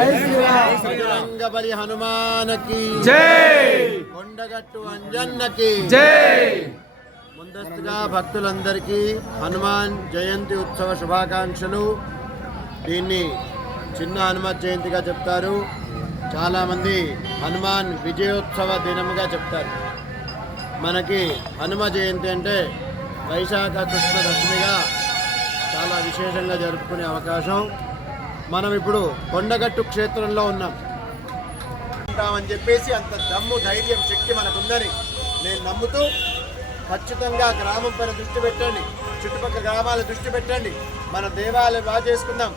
బజరంగబలి హనుమానకి కొండగట్టు అంజన్నకి ముందస్తుగా భక్తులందరికీ హనుమాన్ జయంతి ఉత్సవ శుభాకాంక్షలు. దీన్ని చిన్న హనుమత్ జయంతిగా చెప్తారు, చాలామంది హనుమాన్ విజయోత్సవ దినముగా చెప్తారు. మనకి హనుమ జయంతి అంటే వైశాఖ కృష్ణ దశమిగా చాలా విశేషంగా జరుపుకునే అవకాశం. మనం ఇప్పుడు కొండగట్టు క్షేత్రంలో ఉన్నాం అని చెప్పేసి అంత దమ్ము ధైర్యం శక్తి మనకుందని నేను నమ్ముతూ ఖచ్చితంగా గ్రామం పైన దృష్టి పెట్టండి, చుట్టుపక్కల గ్రామాల దృష్టి పెట్టండి. మన దేవాలయం బాగా చేసుకుందాం,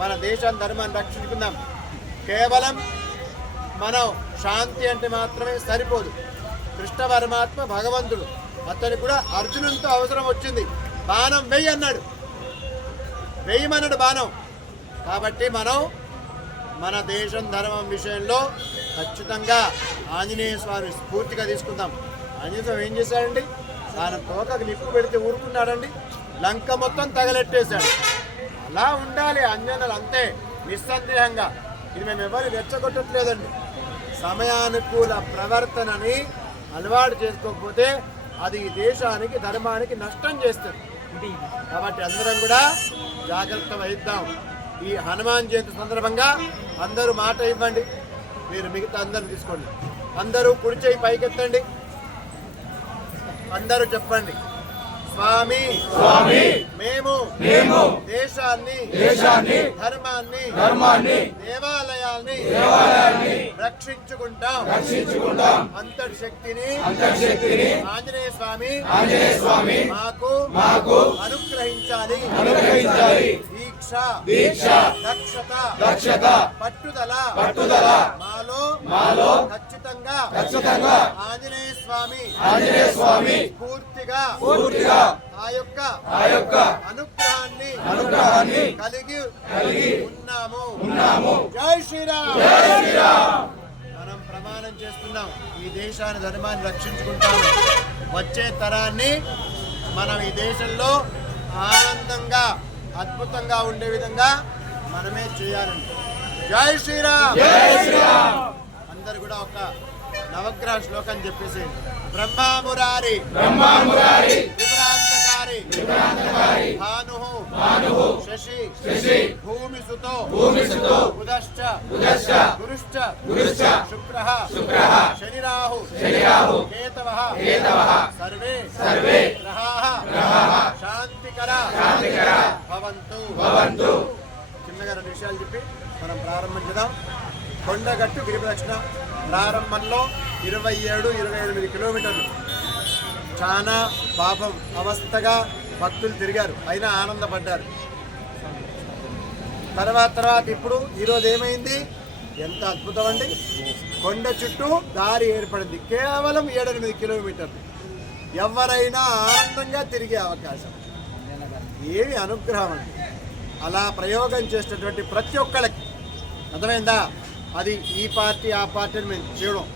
మన దేశాన్ని ధర్మాన్ని రక్షించుకుందాం. కేవలం మనం శాంతి అంటే మాత్రమే సరిపోదు. కృష్ణ పరమాత్మ భగవంతుడు, అతనికి కూడా అర్జునునితో అవసరం వచ్చింది. బాణం వెయ్యి అన్నాడు, వెయ్యమన్నాడు బాణం. కాబట్టి మనం మన దేశం ధర్మం విషయంలో ఖచ్చితంగా ఆంజనేయ స్వామి స్ఫూర్తిగా తీసుకుందాం. ఆంజనేయ స్వామి ఏం చేశాడండి? ఆయన తోకకు నిప్పు పెడితే ఊరుకున్నాడండి, లంక మొత్తం తగలెట్టేశాడు. అలా ఉండాలి అంజనలు, అంతే నిస్సందేహంగా. ఇది మేము ఎవరు రెచ్చగొట్టట్లేదండి. సమయానుకూల ప్రవర్తనని అలవాటు చేసుకోకపోతే అది దేశానికి ధర్మానికి నష్టం చేస్తుంది. కాబట్టి అందరం కూడా జాగ్రత్త వహిద్దాం. ఈ హనుమాన్ జయంతి సందర్భంగా అందరూ మాట ఇవ్వండి, మీరు మిగతా అందరిని తీసుకోండి. అందరూ కుడి చేయి పైకెత్తండి, అందరూ చెప్పండి, స్వామి స్వామి మేము దేశాన్ని ధర్మాన్ని దేవాలయాల్ని రక్షించుకుంటాం. అంతటి శక్తిని ఆంజనేయ స్వామి మాకు అనుగ్రహించాలి. దీక్ష దక్షత పట్టుదల మాలో ఖచ్చితంగా ఆంజనేయ స్వామి పూర్తిగా ఆ యొక్క అనుగ్రహాన్ని కలిగి ఉన్నాము. జై శ్రీరామ్. మనం ప్రమాణం చేస్తున్నాం, ఈ దేశాన్ని ధర్మాన్ని రక్షించుకుంటాము. వచ్చే తరాన్ని మనం ఈ దేశంలో ఆనందంగా అద్భుతంగా ఉండే విధంగా మనమే చేయాలండి. జై శ్రీరామ్. అందరు కూడా ఒక నవగ్రహ శ్లోకం చెప్పేసి, బ్రహ్మామురారి విభ్రాంతకారి భానుః శశి భూమిసుతో బుధశ్చ గురుశ్చ శుక్రః శనిరాహు కేతవః సర్వే గ్రహాః శాంతికర భవంతు. చిన్నగా 2 విషయాలు చెప్పి మనం ప్రారంభించుదాం. కొండగట్టు గిరిప్రదక్షిణ ప్రారంభంలో 27-28 కిలోమీటర్లు చాలా పాపం అవస్థగా భక్తులు తిరిగారు, అయినా ఆనందపడ్డారు. తర్వాత ఇప్పుడు ఈరోజు ఏమైంది? ఎంత అద్భుతం అండి! కొండ చుట్టూ దారి ఏర్పడింది, కేవలం 7-8 కిలోమీటర్లు. ఎవరైనా ఆనందంగా తిరిగే అవకాశం. ఏమి అనుగ్రహం అండి! అలా ప్రయోగం చేసేటటువంటి ప్రతి ఒక్కళ్ళకి అర్థమైందా? అది ఈ పార్టీ ఆ పార్టీని మేము చేయడం,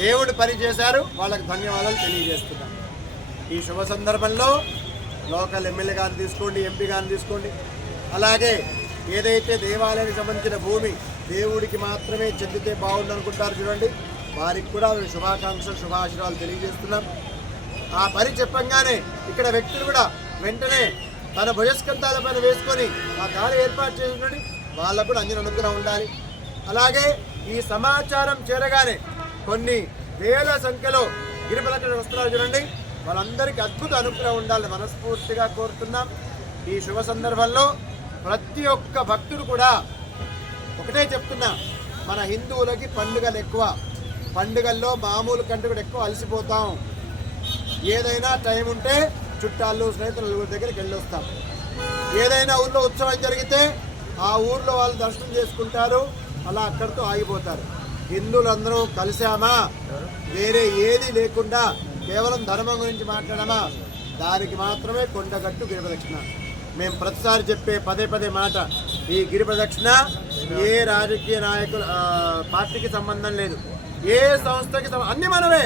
దేవుడు పని చేశారు, వాళ్ళకి ధన్యవాదాలు తెలియజేస్తున్నాం. ఈ శుభ సందర్భంలో లోకల్ ఎమ్మెల్యే గారిని తీసుకోండి, ఎంపీ గారిని తీసుకోండి, అలాగే ఏదైతే దేవాలయానికి సంబంధించిన భూమి దేవుడికి మాత్రమే చెందితే బాగుండు అనుకుంటారు చూడండి, వారికి కూడా శుభాకాంక్షలు శుభాశీర్వాదాలు తెలియజేస్తున్నాం. ఆ పని చెప్పంగానే ఇక్కడ వ్యక్తులు కూడా వెంటనే తన భుజస్కంధాల పైన వేసుకొని ఆ దారి ఏర్పాటు చేసినట్టు వాళ్ళకు కూడా అంజన అనుగ్రహం ఉండాలి. అలాగే ఈ సమాచారం చేరగానే కొన్ని వేల సంఖ్యలో గిరిప్రదక్షిణ వస్తున్నారు చూడండి, వాళ్ళందరికీ అద్భుత అనుగ్రహం ఉండాలని మనస్ఫూర్తిగా కోరుతున్నాం. ఈ శుభ సందర్భంలో ప్రతి ఒక్క భక్తుడు కూడా ఒకటే చెప్తున్నా, మన హిందువులకి పండుగలు ఎక్కువ, పండుగల్లో మామూలు కంటే కూడా ఎక్కువ అలసిపోతాం. ఏదైనా టైం ఉంటే చుట్టాలు స్నేహితుల దగ్గరికి వెళ్ళొస్తాం. ఏదైనా ఊళ్ళో ఉత్సవం జరిగితే ఆ ఊర్లో వాళ్ళు దర్శనం చేసుకుంటారు, అలా అక్కడితో ఆగిపోతారు. హిందువులందరూ కలిసామా, వేరే ఏది లేకుండా కేవలం ధర్మం గురించి మాట్లాడమా, దానికి మాత్రమే కొండగట్టు గిరిప్రదక్షిణ. మేము ప్రతిసారి చెప్పే పదే మాట, ఈ గిరిప్రదక్షిణ ఏ రాజకీయ నాయకుల పార్టీకి సంబంధం లేదు, ఏ సంస్థకి అన్ని మనమే.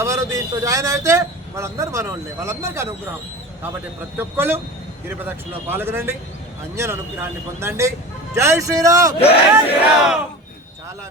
ఎవరు దీంట్లో జాయిన్ అయితే వాళ్ళందరూ మనోళ్ళే, వాళ్ళందరికీ అనుగ్రహం. కాబట్టి ప్రతి ఒక్కళ్ళు గిరిప్రదక్షిణలో పాల్గొనండి, అంజన అనుగ్రహాన్ని పొందండి. జై శ్రీరామ్.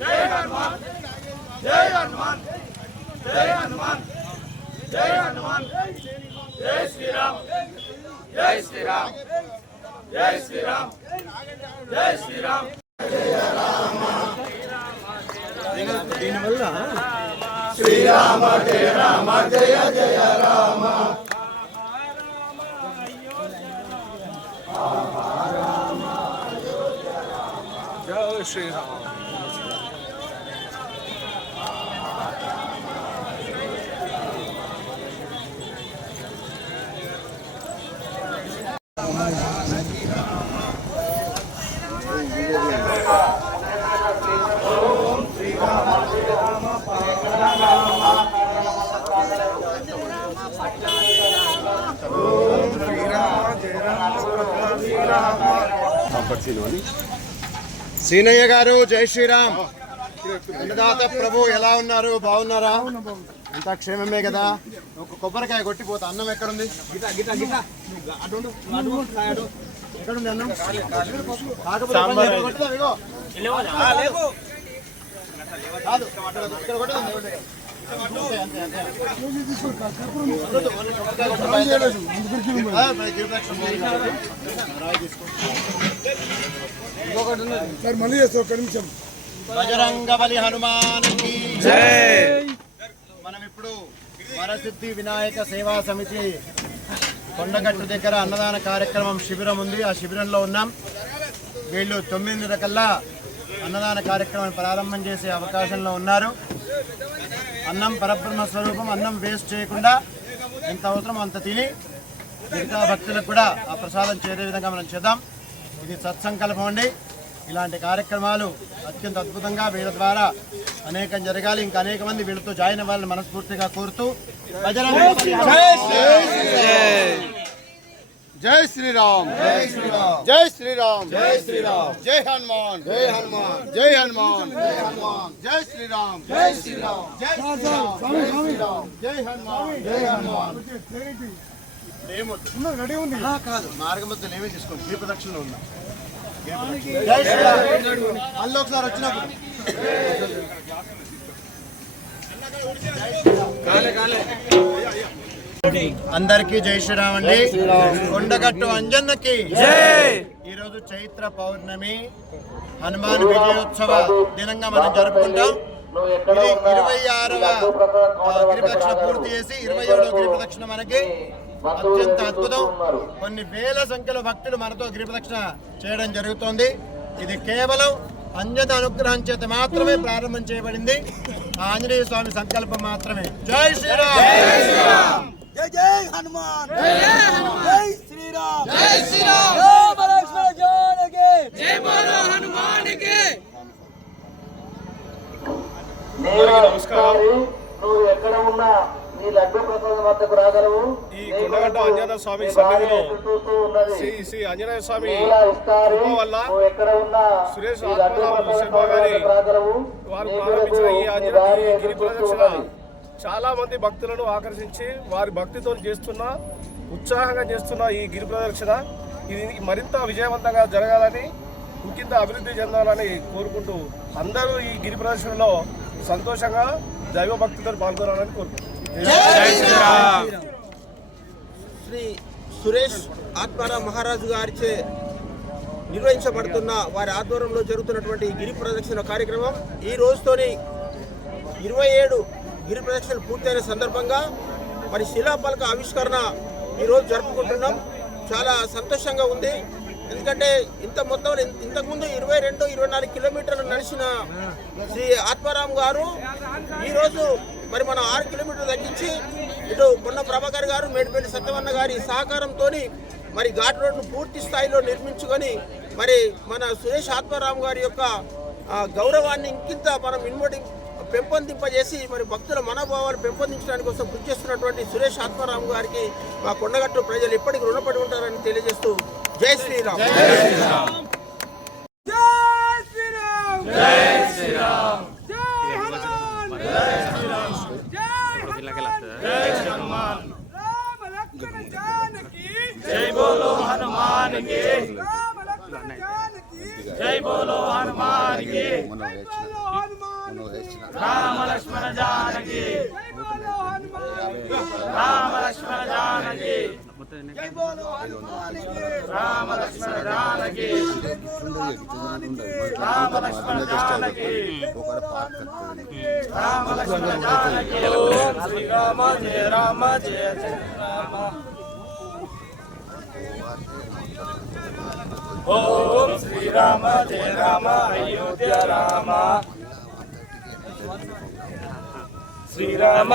జై హనుమాన్ జై హనుమాన్ జై హనుమాన్ జై హనుమాన్ జై శ్రీరామ్ జై శ్రీరామ్ జై శ్రీరామ్ జై శ్రీరామ్ దీనివల్ల శ్రీరామ జయ రామ జయ జయ రామ జై శ్రీరామ్. సీనయ్య గారు జై శ్రీరామ్. అన్నదాత ప్రభు ఎలా ఉన్నారు? బాగున్నారా? అంతా క్షేమమే కదా? ఒక కొబ్బరికాయ కొట్టిపోతా. అన్నం ఎక్కడుంది? ఎక్కడుంది అన్నం? కాకపోతే కొట్టుదాం, ఇగో. కాదు, ఇక్కడ కొట్టదండి. అంతే, అంతే. సార్ మళ్ళీ చేస్తా ఒక్క నిమిషం. బజరంగబలి హనుమానికి జై. మనం ఇప్పుడు వరసిద్ధి వినాయక సేవా సమితి కొండగట్టు దగ్గర అన్నదాన కార్యక్రమం శిబిరం ఉంది. ఆ శిబిరంలో ఉన్నాం. వీళ్ళు 9 కల్లా అన్నదాన కార్యక్రమాన్ని ప్రారంభం చేసే అవకాశంలో ఉన్నారు. అన్నం పరబ్రహ్మ స్వరూపం. అన్నం వేస్ట్ చేయకుండా ఎంత అవసరం అంత తిని మిగతా భక్తులకు కూడా ఆ ప్రసాదం చేరే విధంగా మనం చేద్దాం. ఇది సత్సంకల్పం అండి. ఇలాంటి కార్యక్రమాలు అత్యంత అద్భుతంగా వీళ్ళ ద్వారా అనేకం జరగాలి. ఇంకా అనేక మంది వీళ్ళతో జాయిన్ అవ్వాలని మనస్ఫూర్తిగా కోరుతూ జై శ్రీరామ్ జై శ్రీరామ్ జై శ్రీరామ్ జై శ్రీరామ్ జై హనుమాన్ జై హనుమాన్ జై హనుమాన్ జై హనుమాన్ జై శ్రీరామ్ జై శ్రీరామ్ జై శ్రీరామ్ జై హనుమాన్ జై హనుమాన్. రెడీ ఉంది కాదు, మార్గమధ్యలో ఏమీ తీసుకోండి. దీపదక్షిణలో ఉన్నాం. జై శ్రీరామ్. మళ్ళీ ఒకసారి వచ్చినప్పుడు అందరికీ జై శ్రీరామ్ అండి. కొండగట్టు అంజన్నకి ఈరోజు చైత్ర పౌర్ణమి హనుమాన్ విజయోత్సవ దినంగా మనం జరుపుకుంటాం. ఇది 26వ గిరిప్రదక్షిణ పూర్తి చేసి 27వ గిరిప్రదక్షిణ మనకి అత్యంత అద్భుతం. కొన్ని వేల సంఖ్యలో భక్తులు మనతో గిరిప్రదక్షిణ చేయడం జరుగుతోంది. ఇది కేవలం అంజన అనుగ్రహం చేత మాత్రమే ప్రారంభం చేయబడింది. ఆ ఆంజనేయ స్వామి సంకల్పం మాత్రమే. జై శ్రీరామ్ జై జై హనుమాన్ జై శ్రీరామ్ జై శ్రీరామ్ రామ లక్ష్మణ జానకి జై బోలో హనుమానికి. నమస్కారం. నువ్వు ఎక్కడ ఉన్నా నీ లడ్డు ప్రసాదం వద్దకు రాగలవు. ఈ కొండగట్టు ఆంజనేయ స్వామి సన్నిధిలో శ్రీ ఆంజనేయ స్వామి కృప వల్ల ఎక్కడ ఉన్నా సురేష్ ఆత్మారామ శర్మ గారి వారు ప్రారంభించిన ఈ ఆంజనేయ గిరి ప్రదక్షిణ చాలా మంది భక్తులను ఆకర్షించి వారి భక్తితో చేస్తున్న ఉత్సాహంగా చేస్తున్న ఈ గిరి ప్రదక్షిణ ఇది మరింత విజయవంతంగా జరగాలని ఇంకింత అభివృద్ధి చెందాలని కోరుకుంటూ అందరూ ఈ గిరి ప్రదక్షిణలో సంతోషంగా దైవ భక్తితో పాల్గొనాలని కోరుకుంటున్నాను. శ్రీ సురేష్ ఆత్మారాం మహారాజు గారిచే నిర్వహించబడుతున్న వారి ఆధ్వర్యంలో జరుగుతున్నటువంటి గిరి ప్రదక్షిణ కార్యక్రమం ఈ రోజుతోని 27 గిరి ప్రదక్షిణలు పూర్తయిన సందర్భంగా మరి శిలాఫలక ఆవిష్కరణ ఈరోజు జరుపుకుంటున్నాం. చాలా సంతోషంగా ఉంది. ఎందుకంటే ఇంతకుముందు 22-24 కిలోమీటర్లు నడిచిన శ్రీ ఆత్మారాం గారు ఈరోజు మరి మనం 6 కిలోమీటర్లు తగ్గించి ఇటు పొన్న ప్రభాకర్ గారు, మేడిపల్లి సత్యవన్న గారి సహకారంతో మరి ఘాట్ రోడ్ను పూర్తి స్థాయిలో నిర్మించుకొని మరి మన సురేష్ ఆత్మారాం గారి యొక్క గౌరవాన్ని ఇంకింత మనం పెంపొందింపజేసి మరి భక్తుల మనోభావాలు పెంపొందించడానికి కోసం కృషి చేస్తున్నటువంటి సురేష్ ఆత్మారాం గారికి మా కొండగట్టు ప్రజలు ఎప్పటికీ రుణపడి ఉంటారని తెలియజేస్తూ జై శ్రీరామ్. జై బోలో హనుమానికి జై బోలో హనుమానికి जानकी राम लक्ष्मण जानकी राम लक्ष्मण जानकी राम लक्ष्मण जानकी राम लक्ष्मण जानकी ओम श्री राम जय राम जय जय राम ओम श्री राम जय राम अयोध्या राम श्री राम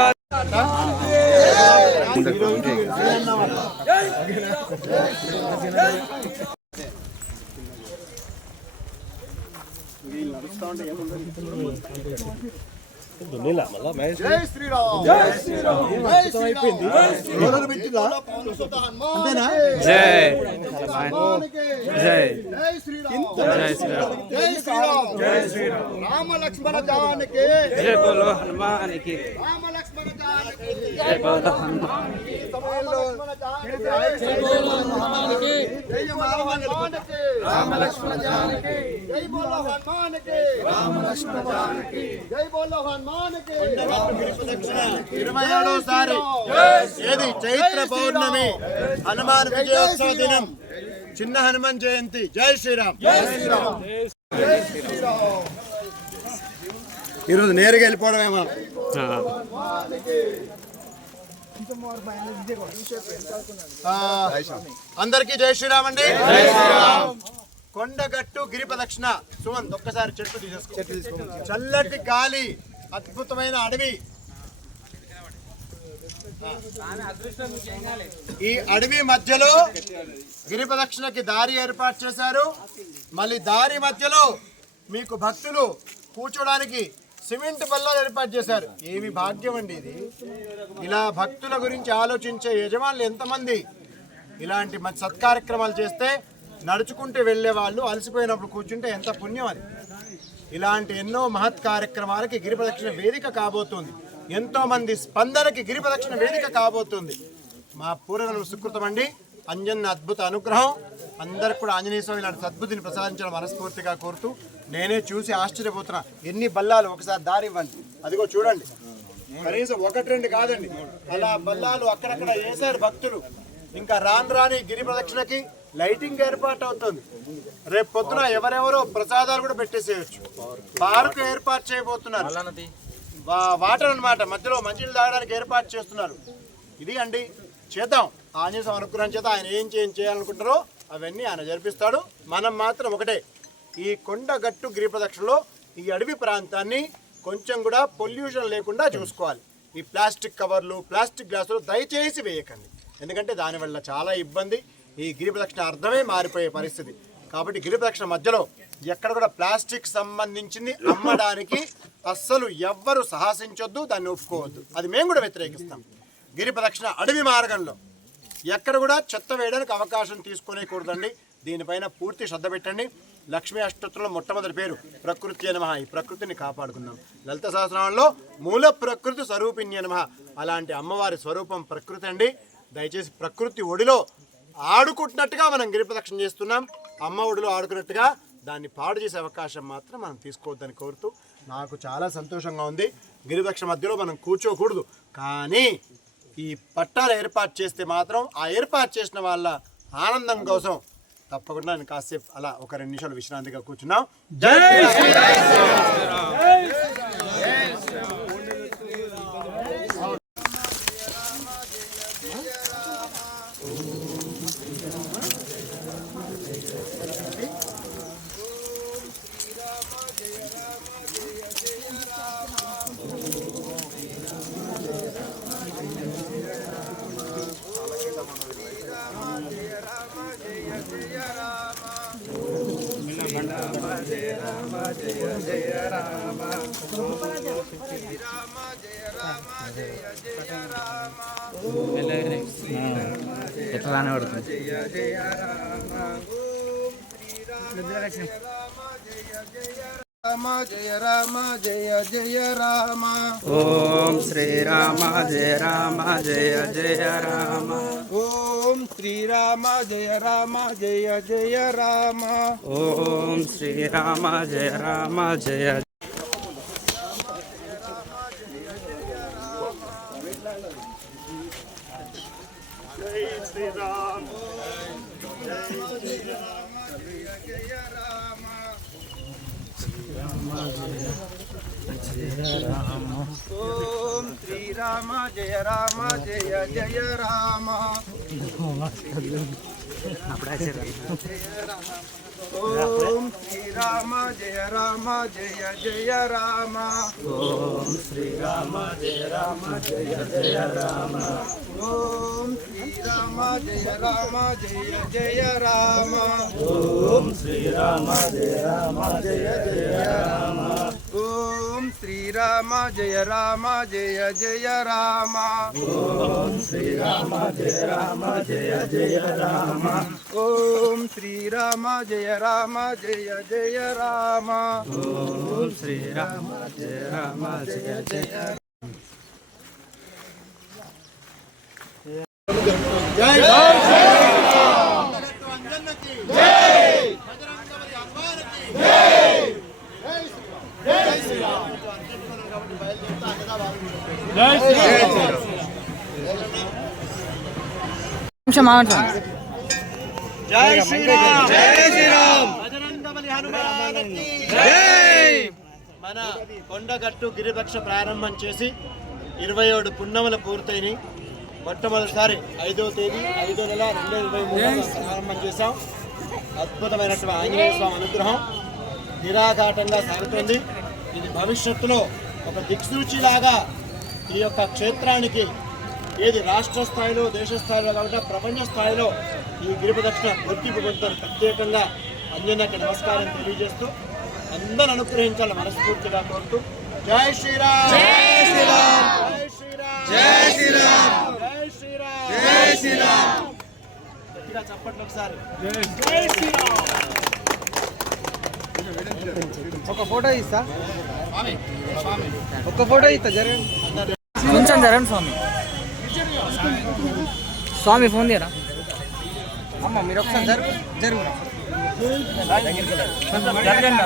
జై శ్రీరామ్ జై శ్రీరామ్ అయిపోయింది అంతేనా जय జై శ్రీరామ్ जय श्री राम జై శ్రీరామ్ జై శ్రీరామ్ రామ లక్ష్మణ జానకి जय बोलो हनुमान की రామ లక్ష్మణ జానకి जय बोलो हनुमान రామ లక్ష్మణ జానకి జై బోలో హనుమానికి రామ లక్ష్మణ జానకి జై బోలో హనుమానికి 27సారి ఏది చైత్ర పౌర్ణమి హనుమాన్ విజయోత్సవ దినం చిన్న హనుమాన్ జయంతి జై శ్రీరామ్ జై శ్రీరామ్ జై శ్రీరామ్ ఈరోజు నేరుగా వెళ్ళిపోవడమేమో అందరికీ జై శ్రీరామ్ అండి. కొండగట్టు గిరి ప్రదక్షిణ సుమంత్ ఒక్కసారి చెట్టు తీసేసుకో. చల్లటి గాలి, అద్భుతమైన అడవి. ఈ అడవి మధ్యలో గిరి ప్రదక్షిణకి దారి ఏర్పాటు చేశారు. మళ్ళీ దారి మధ్యలో మీకు భక్తులు కూర్చోడానికి సిమెంట్ బల్లాలు ఏర్పాటు చేశారు. ఏమి భాగ్యం అండి ఇది. ఇలా భక్తుల గురించి ఆలోచించే యజమానులు ఎంతమంది. ఇలాంటి మంచి సత్కార్యక్రమాలు చేస్తే నడుచుకుంటూ వెళ్ళే వాళ్ళు అలసిపోయినప్పుడు కూర్చుంటే ఎంత పుణ్యం అది. ఇలాంటి ఎన్నో మహత్ కార్యక్రమాలకి గిరి ప్రదక్షిణ వేదిక కాబోతుంది. ఎంతో మంది స్పందనకి గిరి ప్రదక్షిణ వేదిక కాబోతుంది. మా పూర్వజన్మ సుకృతం అండి. అంజన్న అద్భుత అనుగ్రహం అందరికి కూడా ఆంజనేయ స్వామి ఇలాంటి సద్బుద్ధిని ప్రసాదించడం మనస్ఫూర్తిగా కోరుతూ నేనే చూసి ఆశ్చర్యపోతున్నా. ఎన్ని బల్లాలు, ఒకసారి దారి ఇవ్వండి. అదిగో చూడండి, కనీసం 1-2 కాదండి, అలా బల్లాలు అక్కడక్కడ వేశారు భక్తులు. ఇంకా రాని గిరి ప్రదక్షిణకి లైటింగ్ ఏర్పాటు అవుతుంది. రేపు పొద్దున ఎవరెవరో ప్రసాదాలు కూడా పెట్టేసేయచ్చు. పార్క్ ఏర్పాటు చేయబోతున్నారు. వాటర్ అన్నమాట, మధ్యలో మంచినీళ్ళు తాగడానికి ఏర్పాటు చేస్తున్నారు. ఇది అండి, చేద్దాం. ఆంజనేయ స్వామి అనుగ్రహం చేత ఆయన ఏం చేయాలనుకుంటారో అవన్నీ ఆయన జరిపిస్తాడు. మనం మాత్రం ఒకటే, ఈ కొండగట్టు గిరి ప్రదక్షిణలో ఈ అడవి ప్రాంతాన్ని కొంచెం కూడా పొల్యూషన్ లేకుండా చూసుకోవాలి. ఈ ప్లాస్టిక్ కవర్లు, ప్లాస్టిక్ గ్లాసులు దయచేసి వేయకండి. ఎందుకంటే దానివల్ల చాలా ఇబ్బంది. ఈ గిరి ప్రదక్షిణ అర్థమే మారిపోయే పరిస్థితి. కాబట్టి గిరి ప్రదక్షిణ మధ్యలో ఎక్కడ కూడా ప్లాస్టిక్ సంబంధించింది అమ్మడానికి అస్సలు ఎవ్వరు సాహసించొద్దు, దాన్ని ఒప్పుకోవద్దు. అది మేము కూడా వ్యతిరేకిస్తాం. గిరి ప్రదక్షిణ అడవి మార్గంలో ఎక్కడ కూడా చెత్త వేయడానికి అవకాశం తీసుకోనేకూడదండి. దీనిపైన పూర్తి శ్రద్ధ పెట్టండి. లక్ష్మీ అష్టోత్తరంలో మొట్టమొదటి పేరు ప్రకృతి నమః. ఈ ప్రకృతిని కాపాడుకుందాం. లలిత సహస్రనామంలో మూల ప్రకృతి స్వరూపిణ్య నమః. అలాంటి అమ్మవారి స్వరూపం ప్రకృతి అండి. దయచేసి ప్రకృతి ఒడిలో ఆడుకుంటున్నట్టుగా మనం గిరి ప్రదక్షిణ చేస్తున్నాం. అమ్మ ఒడిలో ఆడుకున్నట్టుగా దాన్ని పాడు చేసే అవకాశం మాత్రం మనం తీసుకోవద్దని కోరుతూ, నాకు చాలా సంతోషంగా ఉంది. గిరి ప్రదక్షిణ మధ్యలో మనం కూర్చోకూడదు, కానీ ఈ పట్టాలు ఏర్పాటు చేస్తే మాత్రం ఆ ఏర్పాటు చేసిన వాళ్ళ ఆనందం కోసం తప్పకుండా నేను కాసేపు అలా ఒక 2 నిమిషాలు విశ్రాంతిగా కూర్చున్నాం. జై ఎట్లానే పడుతుంది. రామ జయ రామ జయ జయ రామ. ఓం శ్రీరామ జయ రామ జయ జయ రామ. ఓం శ్రీరామ జయ రామ జయ జయ రామ. ఓం శ్రీరామ జయ రామ జయ ఓం శ్రీరామ జయ రామ జయ జయ రామ. ఓం శ్రీరామ జయ రామ జయ జయ రామ. ఓం శ్రీరామ జయ రామ జయ జయ రామ. ఓం శ్రీరామ జయ రామ జయ జయ రామ. ఓం శ్రీరామ జయ రామ జయ జయ రామ. ఓం శ్రీరామ జయ రామ జయ జయ రామ. ఓం శ్రీరామ జయ రామ జయ జయ రామ. ఓం శ్రీరామ జయ రామ జయ జయ రామ. ఓం శ్రీరామ జయ రామ జయ జయ. జై అంజన్నకి జై బజరంగబలి అమ్మానికి జై జై శ్రీరామ్. కాబట్టి బయలుదేరుతా అన్నదా బాగా జై శ్రీరామ్. జై శ్రీరామ్. జై శ్రీరామ్. బజరంగబలి హనుమానికి జై. మన కొండగట్టు గిరిపక్ష ప్రారంభం చేసి 27 పున్నములు పూర్తయినాయి. మొట్టమొదటిసారి 5వ తేదీ 5వ నెల 2023 ప్రారంభం చేశాం. అద్భుతమైనటువంటి ఆంజనేయ స్వామి అనుగ్రహం నిరాఘాటంగా సాగుతుంది. ఇది భవిష్యత్తులో ఒక దిక్సూచిలాగా ఈ యొక్క క్షేత్రానికి ఏది రాష్ట్ర స్థాయిలో దేశ స్థాయిలో కాకుండా ప్రపంచ స్థాయిలో ఈ గిరి ప్రదక్షిణ గుర్తింపు పొందుతారు. ప్రత్యేకంగా అంజన్నకి నమస్కారం తెలియజేస్తూ అందరూ అనుగ్రహించాలని మనస్ఫూర్తిగా కోరుతూ జై శ్రీరామ్. జై శ్రీరామ్. జై శ్రీరామ్. జై శ్రీరామ్. జై శ్రీరామ్. జై శ్రీరామ్. గట్టిగా చప్పట్లు ఒకసారి. జై శ్రీరామ్. ఒక ఫోటో ఇస్తా, ఒక ఫోటో ఇస్తా జరగండి. కొంచెం జరగండి స్వామి. స్వామి ఫోన్ తీయరా. అమ్మ మీరు ఒకసారి జరుగు జరుగు. జరగండి.